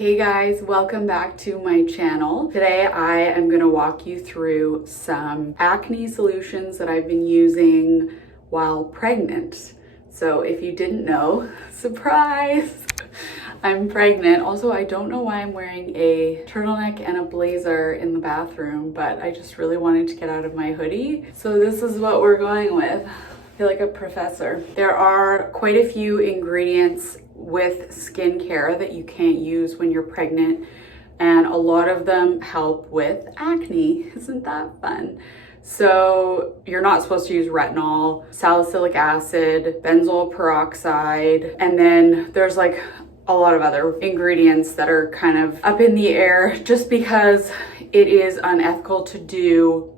Hey guys, welcome back to my channel. Today I am going to walk you through some acne solutions that I've been using while pregnant. So if you didn't know, surprise! I'm pregnant. Also, I don't know why I'm wearing a turtleneck and a blazer in the bathroom, but I just really wanted to get out of my hoodie. So this is what we're going with. I feel like a professor. There are quite a few ingredients with skincare that you can't use when you're pregnant, and a lot of them help with acne. Isn't that fun? So you're not supposed to use retinol, salicylic acid, benzoyl peroxide, and then there's like a lot of other ingredients that are kind of up in the air just because it is unethical to do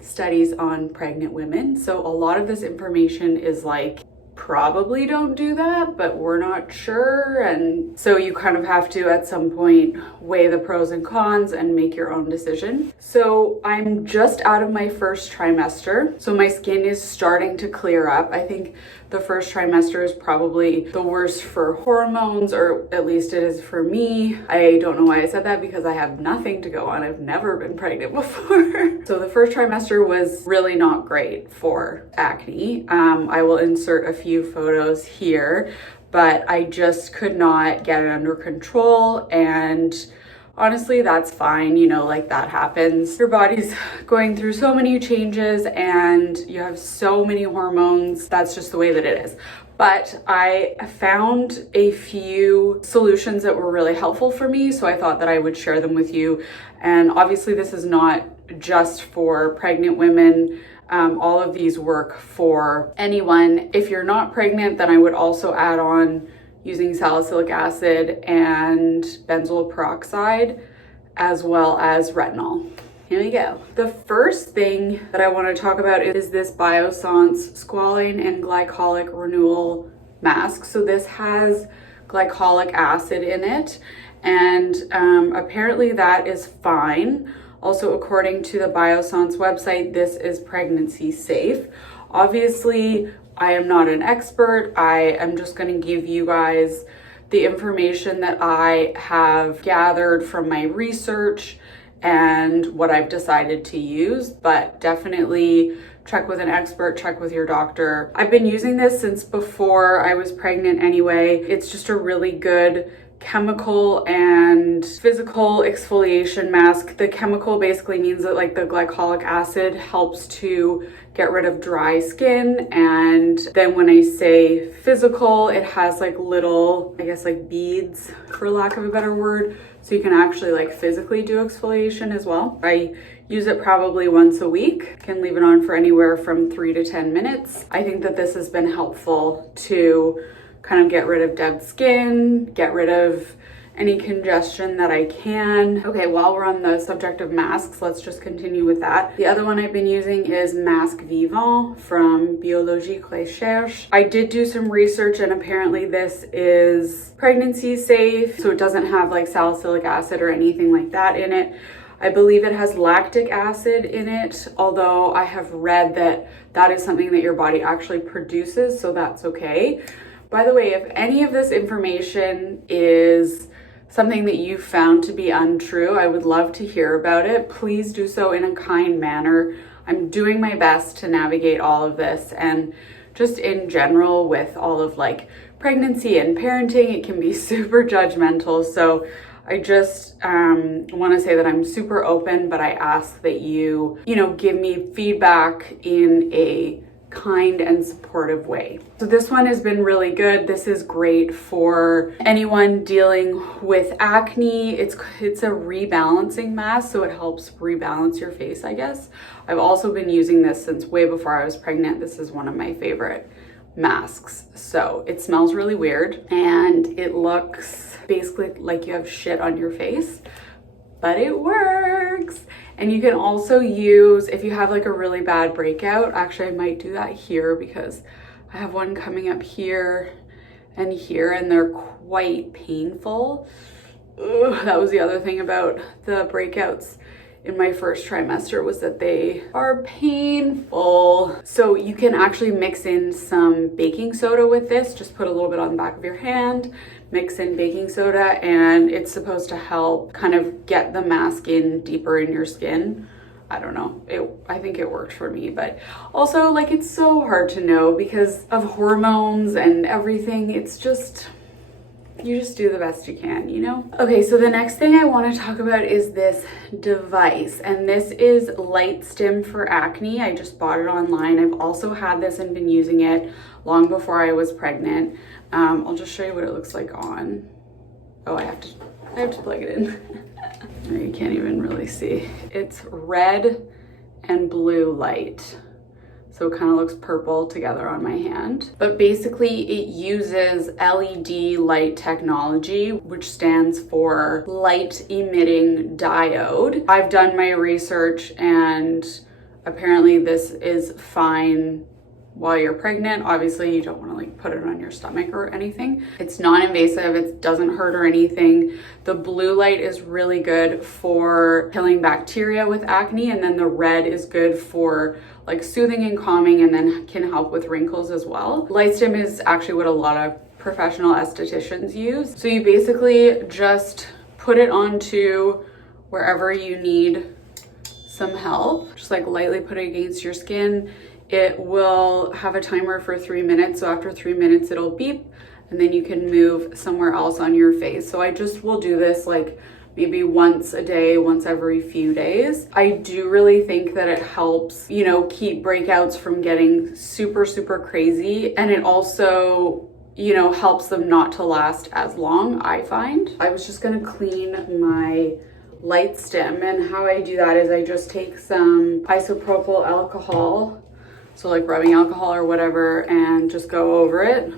studies on pregnant women. So a lot of this information is like, probably don't do that, but we're not sure. And so you kind of have to at some point weigh the pros and cons and make your own decision. So I'm just out of my first trimester, so my skin is starting to clear up. I think the first trimester is probably the worst for hormones, or at least it is for me. I don't know why I said that because I have nothing to go on. I've never been pregnant before. So the first trimester was really not great for acne. I will insert a few photos here, but I just could not get it under control, and honestly, that's fine, you know, like that happens. Your body's going through so many changes and you have so many hormones. That's just the way that it is. But I found a few solutions that were really helpful for me, so I thought that I would share them with you. And obviously this is not just for pregnant women. All of these work for anyone. If you're not pregnant, then I would also add on using salicylic acid and benzoyl peroxide, as well as retinol. Here we go. The first thing that I want to talk about is this Biossance Squalane and Glycolic Renewal Mask. So this has glycolic acid in it, and apparently that is fine. Also, according to the Biossance website, this is pregnancy safe. Obviously, I am not an expert. I am just going to give you guys the information that I have gathered from my research and what I've decided to use, but definitely check with an expert, check with your doctor. I've been using this since before I was pregnant anyway. It's just a really good chemical and physical exfoliation mask. The chemical basically means that like the glycolic acid helps to get rid of dry skin, and then when I say physical, it has like little, I guess like beads for lack of a better word, so you can actually like physically do exfoliation as well. I use it probably once a week. Can leave it on for anywhere from 3 to 10 minutes. I think that this has been helpful to kind of get rid of dead skin, get rid of any congestion that I can. Okay, while we're on the subject of masks, let's just continue with that. The other one I've been using is Masque Vivant from Biologique Recherche. I did do some research, and apparently this is pregnancy safe, so it doesn't have like salicylic acid or anything like that in it. I believe it has lactic acid in it, although I have read that that is something that your body actually produces, so that's okay. By the way, if any of this information is something that you found to be untrue, I would love to hear about it. Please do so in a kind manner. I'm doing my best to navigate all of this, and just in general with all of like pregnancy and parenting, it can be super judgmental. So I just want to say that I'm super open, but I ask that you give me feedback in a kind and supportive way. So this one has been really good. This is great for anyone dealing with acne. It's a rebalancing mask, so it helps rebalance your face, I guess. I've also been using this since way before I was pregnant. This is one of my favorite masks. So it smells really weird and it looks basically like you have shit on your face, but it works. And you can also use, if you have like a really bad breakout, actually I might do that here because I have one coming up here and here, and they're quite painful. Ugh, that was the other thing about the breakouts in my first trimester, was that they are painful. So you can actually mix in some baking soda with this. Just put a little bit on the back of your hand, mix in baking soda, and it's supposed to help kind of get the mask in deeper in your skin. I don't know, I think it worked for me, but also like it's so hard to know because of hormones and everything. It's just, you just do the best you can, you know? Okay, so the next thing I want to talk about is this device, and this is LightStim for acne. I just bought it online. I've also had this and been using it long before I was pregnant. I'll just show you what it looks like on. Oh, I have to plug it in. You can't even really see. It's red and blue light. So it kind of looks purple together on my hand. But basically it uses LED light technology, which stands for light emitting diode. I've done my research and apparently this is fine while you're pregnant. Obviously you don't want to like put it on your stomach or anything. It's non-invasive, it doesn't hurt or anything. The blue light is really good for killing bacteria with acne, and then the red is good for like soothing and calming, and then can help with wrinkles as well. LightStim is actually what a lot of professional estheticians use. So you basically just put it onto wherever you need some help. Just like lightly put it against your skin. It will have a timer for 3 minutes. So after 3 minutes, it'll beep, and then you can move somewhere else on your face. So I just will do this like maybe once a day, once every few days. I do really think that it helps, you know, keep breakouts from getting super, super crazy. And it also, you know, helps them not to last as long, I find. I was just gonna clean my LightStim, and how I do that is I just take some isopropyl alcohol, so like rubbing alcohol or whatever, and just go over it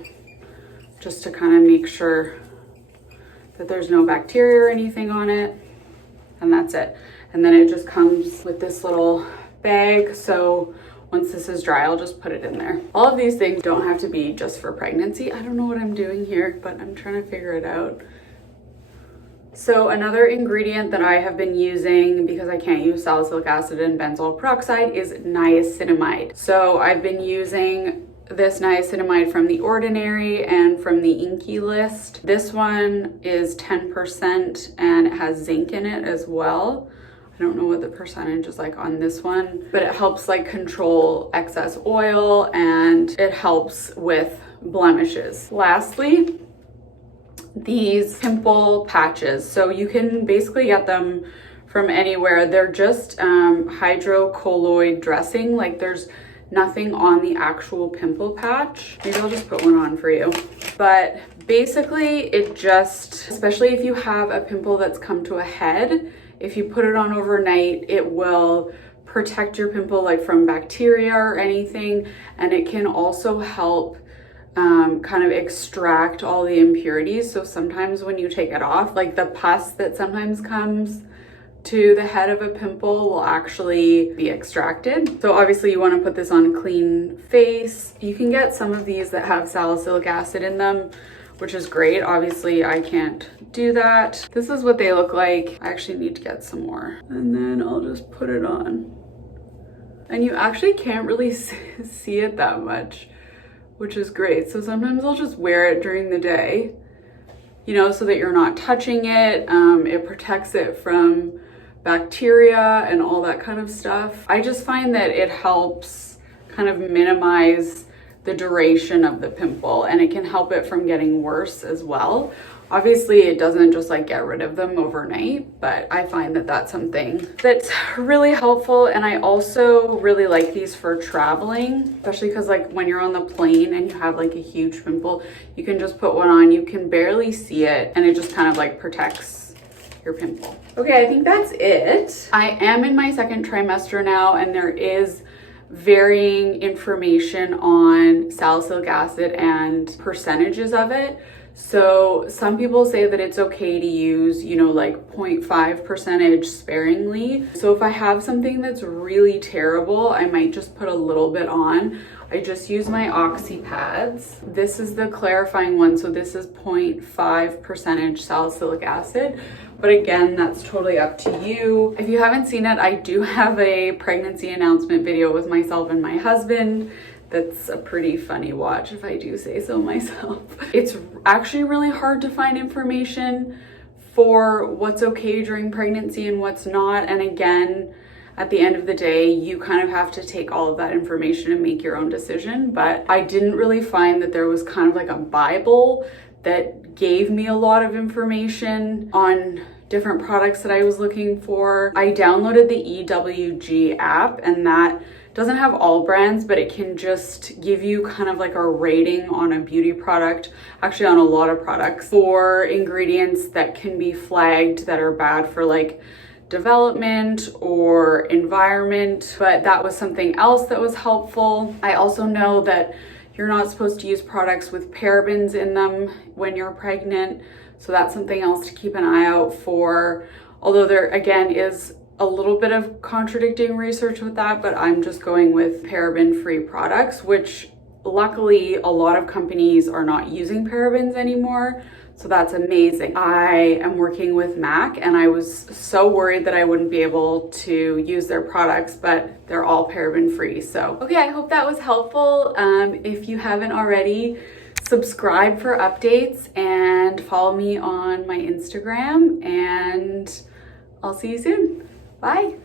just to kind of make sure that there's no bacteria or anything on it, and that's it. And then it just comes with this little bag, so once this is dry, I'll just put it in there. All of these things don't have to be just for pregnancy. I don't know what I'm doing here, but I'm trying to figure it out. So another ingredient that I have been using, because I can't use salicylic acid and benzoyl peroxide, is niacinamide. So I've been using this niacinamide from The Ordinary and from the Inkey List. This one is 10% and it has zinc in it as well. I don't know what the percentage is like on this one, but it helps like control excess oil and it helps with blemishes. Lastly, these pimple patches. So you can basically get them from anywhere. They're just hydrocolloid dressing. Like there's nothing on the actual pimple patch. Maybe I'll just put one on for you. But basically it just, especially if you have a pimple that's come to a head, if you put it on overnight, it will protect your pimple like from bacteria or anything. And it can also help kind of extract all the impurities. So sometimes when you take it off, like the pus that sometimes comes to the head of a pimple will actually be extracted. So obviously you want to put this on a clean face. You can get some of these that have salicylic acid in them, which is great. Obviously I can't do that. This is what they look like. I actually need to get some more. And then I'll just put it on. And you actually can't really see it that much, which is great. So sometimes I'll just wear it during the day, you know, so that you're not touching it. It protects it from bacteria and all that kind of stuff. I just find that it helps kind of minimize the duration of the pimple, and it can help it from getting worse as well. Obviously it doesn't just like get rid of them overnight, but I find that that's something that's really helpful. And I also really like these for traveling, especially because like when you're on the plane and you have like a huge pimple, you can just put one on, you can barely see it, and it just kind of like protects your pimple. Okay, I think that's it. I am in my second trimester now, and there is varying information on salicylic acid and percentages of it. So some people say that it's okay to use, you know, like 0.5% sparingly. So if I have something that's really terrible, I might just put a little bit on. I just use my Oxy pads. This is the clarifying one. So this is 0.5% salicylic acid. But again, that's totally up to you. If you haven't seen it, I do have a pregnancy announcement video with myself and my husband That's a pretty funny watch, if I do say so myself. It's actually really hard to find information for what's okay during pregnancy and what's not. And again, at the end of the day, you kind of have to take all of that information and make your own decision. But I didn't really find that there was kind of like a Bible that gave me a lot of information on different products that I was looking for. I downloaded the EWG app, and that doesn't have all brands, but it can just give you kind of like a rating on a beauty product, actually on a lot of products, for ingredients that can be flagged that are bad for like development or environment. But that was something else that was helpful. I also know that you're not supposed to use products with parabens in them when you're pregnant. So that's something else to keep an eye out for. Although there again is a little bit of contradicting research with that, but I'm just going with paraben-free products, which luckily a lot of companies are not using parabens anymore. So that's amazing. I am working with MAC, and I was so worried that I wouldn't be able to use their products, but they're all paraben free. So, okay, I hope that was helpful. If you haven't already, subscribe for updates and follow me on my Instagram, and I'll see you soon. Bye.